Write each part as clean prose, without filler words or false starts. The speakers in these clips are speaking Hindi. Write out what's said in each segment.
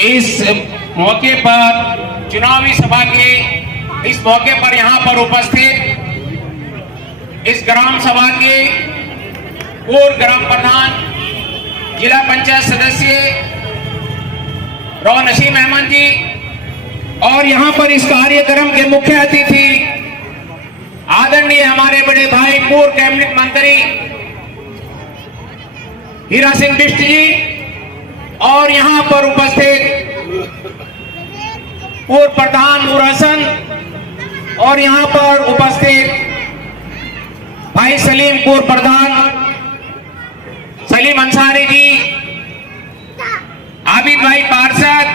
इस मौके पर चुनावी सभा के इस मौके पर यहाँ पर उपस्थित इस ग्राम सभा के पूर्व ग्राम प्रधान जिला पंचायत सदस्य रौ नसीम अहमद जी और यहाँ पर इस कार्यक्रम के मुख्य अतिथि आदरणीय हमारे बड़े भाई पूर्व कैबिनेट मंत्री हीरा सिंह बिष्ट जी और यहाँ पर उपस्थित पूर्व प्रधान नूर हसन और यहाँ पर उपस्थित भाई सलीम पूर्व प्रधान सलीम अंसारी जी, आबिद भाई पार्षद,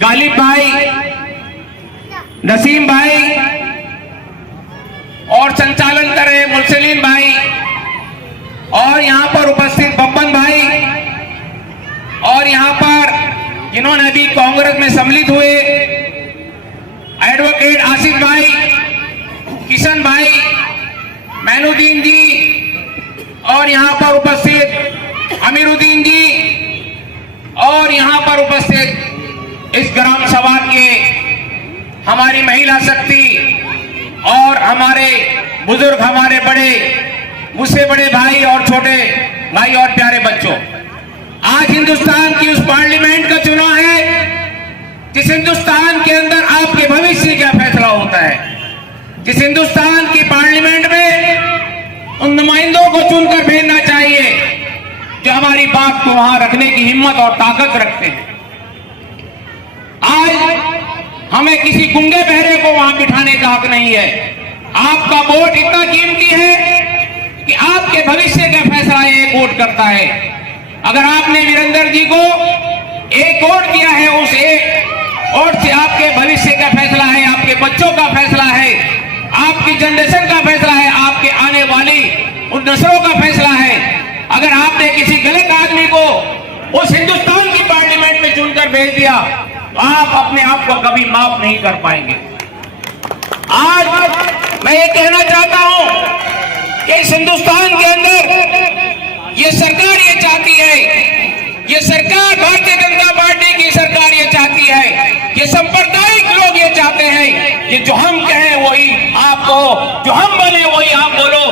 गालिब भाई, नसीम भाई और संचालन कर रहे मुरसलीन भाई और यहाँ पर उपस्थित बब्बन भाई और यहाँ पर जिन्होंने अभी कांग्रेस में सम्मिलित हुए एडवोकेट आसिफ भाई, किशन भाई, मैनुद्दीन जी और यहाँ पर उपस्थित अमीरुद्दीन जी और यहाँ पर उपस्थित इस ग्राम सभा के हमारी महिला शक्ति और हमारे बुजुर्ग, हमारे बड़े, मुझसे बड़े भाई और छोटे भाई और प्यारे बच्चों, आज हिंदुस्तान की उस पार्लियामेंट का चुनाव है जिस हिंदुस्तान के अंदर आपके भविष्य का फैसला होता है, जिस हिंदुस्तान की पार्लियामेंट में उन नुमाइंदों को चुनकर भेजना चाहिए जो हमारी बात को वहां रखने की हिम्मत और ताकत रखते हैं। आज हमें किसी गुंगे बहरे को वहां बिठाने का हक नहीं है। आपका वोट इतना कीमती है कि आपके भविष्य का फैसला एक वोट करता है। अगर आपने वीरेंद्र जी को एक वोट दिया है, उस एक वोट से आपके भविष्य का फैसला है, आपके बच्चों का फैसला है, आपकी जनरेशन का फैसला है, आपके आने वाली उन नस्लों का फैसला है। अगर आपने किसी गलत आदमी को उस हिंदुस्तान की पार्लियामेंट में चुनकर भेज दिया तो आप अपने आप को कभी माफ नहीं कर पाएंगे। आज मैं ये कहना चाहता हूं कि इस हिंदुस्तान के अंदर ये सरकार ये चाहती है, ये सरकार भारतीय जनता पार्टी की सरकार ये चाहती है, ये सांप्रदायिक लोग ये चाहते हैं कि जो हम कहें वही आप कहो, जो हम बोले वही आप बोलो।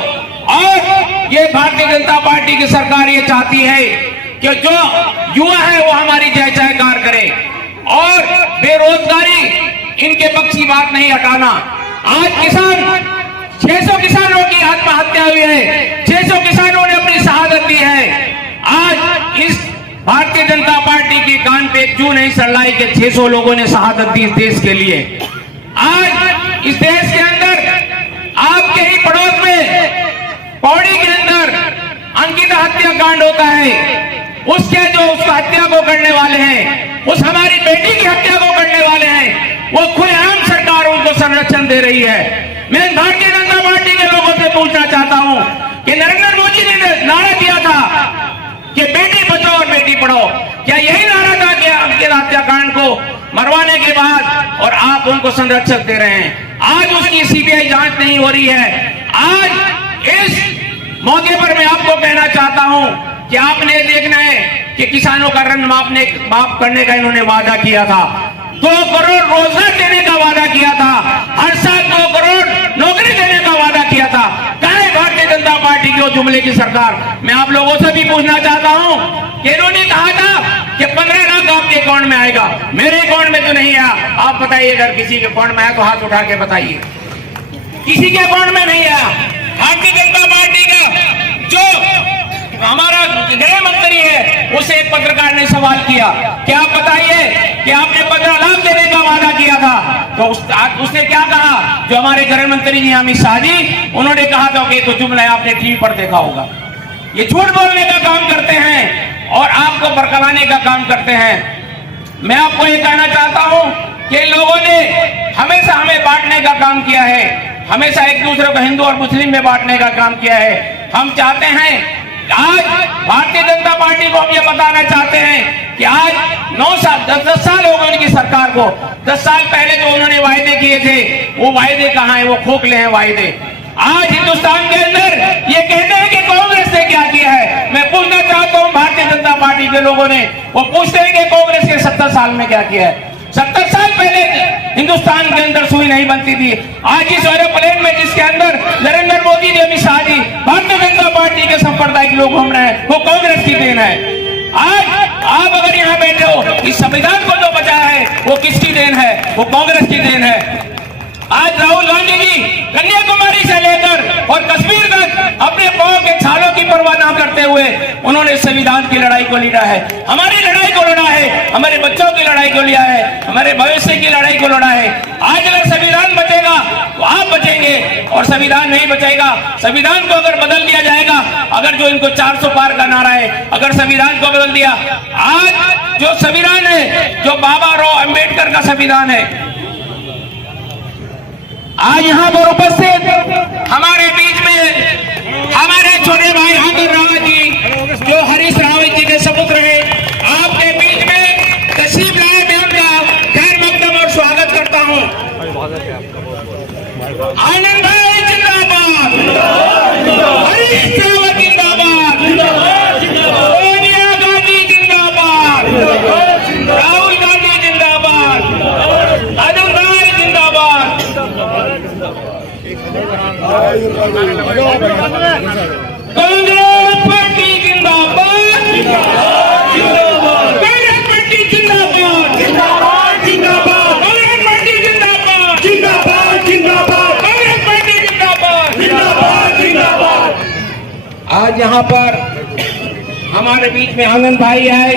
और ये भारतीय जनता पार्टी की सरकार ये चाहती है कि जो युवा है वो हमारी जय जयकार करे और बेरोजगारी इनके पक्ष की बात नहीं हटाना। आज किसान 600 किसानों की आत्महत्या हुई है, 600 किसानों ने अपनी शहादत दी है। आज इस भारतीय जनता पार्टी की कान पे क्यों नहीं सरलाई के 600 लोगों ने शहादत दी इस देश के लिए। आज इस देश के अंदर आपके ही पड़ोस में पौड़ी के अंदर अंकिता हत्याकांड होता है, उसके जो उस हत्या को करने वाले हैं, उस हमारी बेटी की हत्या को करने वाले हैं, वो खुलेआम सरकार उनको संरक्षण दे रही है। मैं भारतीय जनता पार्टी के लोगों से पूछना चाहता हूं कि नरेंद्र मोदी ने नारा दिया था कि बेटी बचाओ और बेटी पढ़ाओ, क्या यही नारा था कि अंकिता हत्याकांड को मरवाने के बाद और आप उनको संरक्षण दे रहे हैं? आज उसकी सीबीआई जांच नहीं हो रही है। आज इस मौके पर मैं आपको कहना चाहता हूं कि आपने देखना है कि किसानों का ऋण माफ करने का इन्होंने वादा किया था, 2 करोड़ रोजगार देने का वादा किया था, हर साल 2 करोड़ नौकरी देने का वादा किया था। कहाँ है भारतीय जनता पार्टी की वो जुमले की सरकार? मैं आप लोगों से भी पूछना चाहता हूं कि इन्होंने कहा था कि 15 लाख आपके अकाउंट में आएगा, मेरे अकाउंट में तो नहीं आया। आप बताइए, अगर किसी के अकाउंट में आया तो हाथ उठा के बताइए। किसी के अकाउंट में नहीं आया। भारतीय जनता पार्टी का जो हमारा गृह मंत्री है, उसे एक पत्रकार ने सवाल किया कि आप बताइए कि आपने 15 लाख देने का वादा किया था, तो उसने क्या कहा? जो हमारे गृह मंत्री जी अमित शाह जी, उन्होंने कहा था कि तो जुमला आपने टीवी पर देखा होगा। ये झूठ बोलने का काम करते हैं और आपको बरकलाने का काम करते हैं। मैं आपको ये कहना चाहता हूं कि लोगों ने हमेशा हमें बांटने का काम किया है, हमेशा एक दूसरे को हिंदू और मुस्लिम में बांटने का काम किया है। हम चाहते हैं, आज भारतीय जनता पार्टी को हम ये बताना चाहते हैं कि आज 9 साल 10 साल हो गए उनकी सरकार को। 10 साल पहले जो उन्होंने वायदे किए थे, वो वायदे कहाँ हैं? वो खोखले हैं वायदे। आज हिंदुस्तान के अंदर ये कहते हैं कि कांग्रेस ने क्या किया है। मैं पूछना चाहता हूँ भारतीय जनता पार्टी के लोगों ने, वो पूछते हैं कि कांग्रेस के 70 साल में क्या किया है। 70 साल पहले हिंदुस्तान के अंदर सुई नहीं बनती थी। आज इस एरोप्लेन में जिसके अंदर नरेंद्र मोदी जी, अमित शाह जी, भारतीय जनता पार्टी के सांप्रदायिक लोग घूम रहे हैं, वो कांग्रेस की देन है। आज आप अगर यहाँ बैठे हो, इस संविधान को जो बचाया है वो किसकी देन है? वो कांग्रेस की देन है। आज राहुल गांधी जी कन्याकुमारी से लेकर और कश्मीर तक अपने पांव के छालों की परवाह न करते हुए उन्होंने संविधान की लड़ाई को लड़ा है, हमारी लड़ाई को लड़ा है, हमारे बच्चों की लड़ाई को लिया है, हमारे भविष्य की लड़ाई को लड़ा है। आज अगर संविधान बचेगा तो आप बचेंगे, और संविधान नहीं बचेगा, संविधान को अगर बदल दिया जाएगा, अगर जो इनको 400 पार का नारा है, अगर संविधान को बदल दिया, आज जो संविधान है, जो बाबा राव अंबेडकर का संविधान है, आज यहाँ पर उपस्थित हमारे बीच में हमारे छोटे भाई आंगन रावत जी, जो हरीश रावत जी के सपुत्र हैं, आपके बीच में तशरीफ लाए, मैं उनका खैर मकदम और स्वागत करता हूँ। आनंद भाई जिंदाबाद, हरीश रावत जिंदाबाद, सोनिया गांधी जिंदाबाद, राहुल गांधी जिंदाबाद, आनंद भाई जिंदाबाद। कांग्रेस पार्टी जिंदाबाद, कांग्रेस पार्टी जिंदाबाद, कांग्रेस पार्टी जिंदाबाद, कांग्रेस पार्टी जिंदाबाद। आज यहाँ पर हमारे बीच में आनंद भाई आए,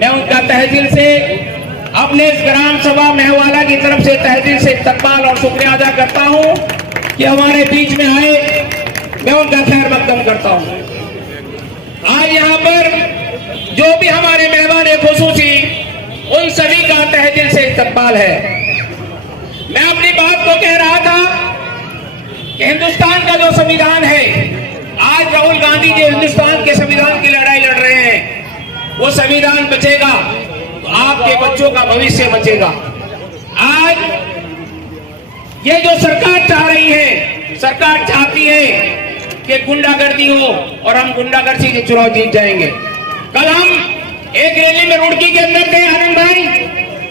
मैं उनका तहे दिल से अपने इस ग्राम सभा मेहवाला की तरफ से तहे दिल से इस्तकबाल और शुक्रिया अदा करता हूं कि हमारे बीच में आए, मैं उनका खैर मकदम करता हूं। आज यहाँ पर जो भी हमारे मेहमान खुसूसी, उन सभी का तहे दिल से इस्तकबाल है। मैं अपनी बात को कह रहा था कि हिंदुस्तान का जो संविधान है, आज राहुल गांधी जी हिंदुस्तान के संविधान की लड़ाई लड़ रहे हैं, वो संविधान बचेगा तो आपके बच्चों का भविष्य बचेगा। आज ये जो सरकार चाह रही है, सरकार चाहती है कि गुंडागर्दी हो और हम गुंडागर्दी के चुनाव जीत जाएंगे। कल हम एक रैली में रुड़की के अंदर थे, आनंद भाई,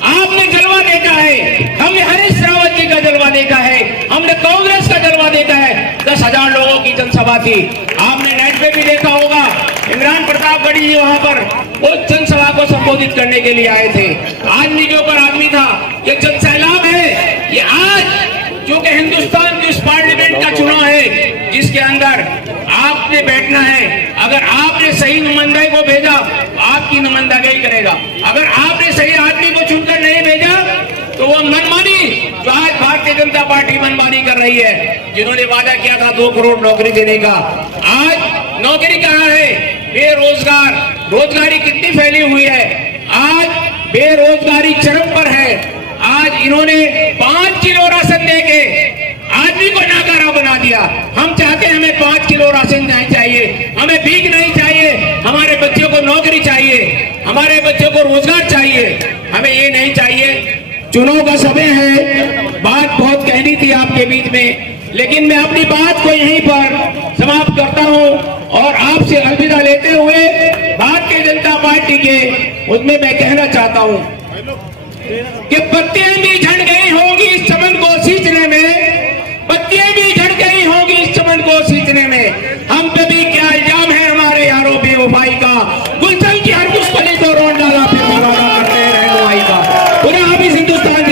आपने जलवा देखा है, हमने हरीश रावत जी का जलवा देखा है, हमने कांग्रेस का जलवा देखा है। 10,000 लोगों की जनसभा थी, आपने नेट पे भी देखा होगा। इमरान प्रतापगढ़ी जी वहां पर उस जनसभा को संबोधित करने के लिए आए थे। आदमी के ऊपर आदमी था, ये जनसैलाब है। ये आज जो कि हिंदुस्तान की उस पार्लियामेंट का चुनाव है जिसके अंदर आपने बैठना है, अगर आपने सही नुमाइंदे को भेजा तो आपकी नुमाइंदगी करेगा, अगर आपने सही आदमी को चुनकर नहीं भेजा तो वो मनमानी, जो आज भारतीय जनता पार्टी मनमानी कर रही है, जिन्होंने वादा किया था 2 करोड़ नौकरी देने का, आज नौकरी कहाँ है? बेरोजगार, रोजगारी कितनी फैली हुई है, आज बेरोजगारी चरम पर है। आज इन्होंने 5 किलो राशन देके आदमी को नाकारा बना दिया। हम चाहते हैं हमें 5 किलो राशन नहीं चाहिए, हमें भीख नहीं चाहिए, हमारे बच्चों को नौकरी चाहिए, हमारे बच्चों को रोजगार चाहिए, हमें ये नहीं चाहिए। चुनाव का समय है, बात बहुत कहनी थी आपके बीच में, लेकिन मैं अपनी बात को यहीं पर समाप्त करता हूं और आपसे अलविदा लेते हुए भारतीय जनता पार्टी के उसमें मैं कहना चाहता हूं कि पत्तियां भी झड़ गई होंगी इस चमन को सींचने में, पत्तियां भी झड़ गई होंगी इस चमन को सींचने में। हम पे भी क्या इल्जाम है हमारे यारों बेवफाई का, गुलशन की हर कुछ को रोड डाला फिर भी रोना करते रहे भाई का। पुनः हम इस हिंदुस्तान